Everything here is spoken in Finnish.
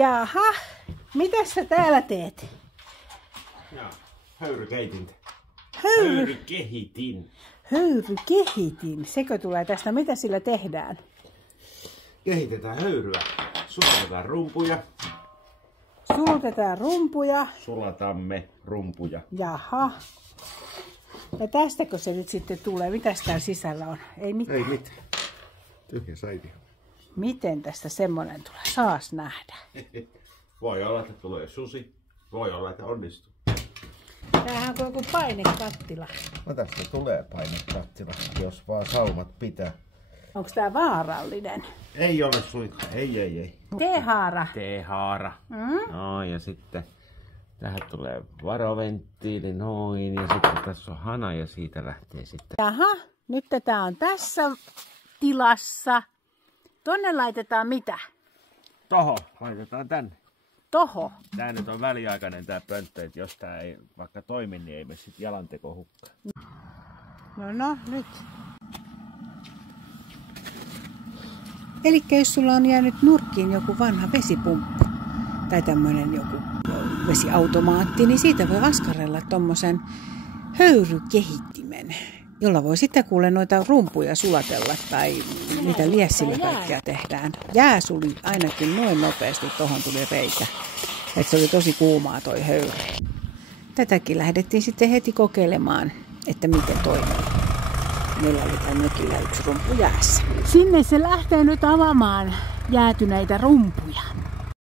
Jaha, mitä sä täällä teet? Joo, höyrykeitintä. Höyrykehitin. Höyrykehitin. Sekö tulee tästä? Mitä sillä tehdään? Kehitetään höyryä. Sulatetaan rumpuja. Sulutetaan rumpuja. Sulatamme rumpuja. Jaha. Ja tästäkö se nyt sitten tulee? Mitäs täällä sisällä on? Ei mitään. Ei mitään. Tyhjä saiti. Miten tästä semmonen tulee? Saas nähdä. Voi olla, että tulee susi. Voi olla, että onnistuu. Tämähän on joku painekattila. No tästä tulee painekattila, jos vaan saumat pitää. Onko tää vaarallinen? Ei ole suinkaan. Ei. T-haara. T-haara. No ja sitten tähän tulee varoventtiili noin ja sitten tässä on hana ja siitä lähtee sitten. Jaha, nyt tää on tässä tilassa. Tonne laitetaan mitä? Toho laitetaan tänne. Toho. Tää nyt on väliaikainen tää pönttö, että jos tää ei vaikka toimi, niin ei mene sit jalanteko hukkaan. No, nyt. Elikkä jos sulla on jäänyt nurkkiin joku vanha vesipumppu tai tämmönen joku vesiautomaatti, niin siitä voi askarella tommosen höyrykehittimen, jolla voi sitten kuule noita rumpuja sulatella tai mitä liessillä kaikkea tehdään. Jää suli ainakin noin nopeasti, tohon tuli reikä. Että se oli tosi kuumaa toi höyry. Tätäkin lähdettiin sitten heti kokeilemaan, että miten toimii. Meillä oli täällä mökillä yksi rumpu jäässä. Sinne se lähtee nyt avaamaan jäätyneitä rumpuja.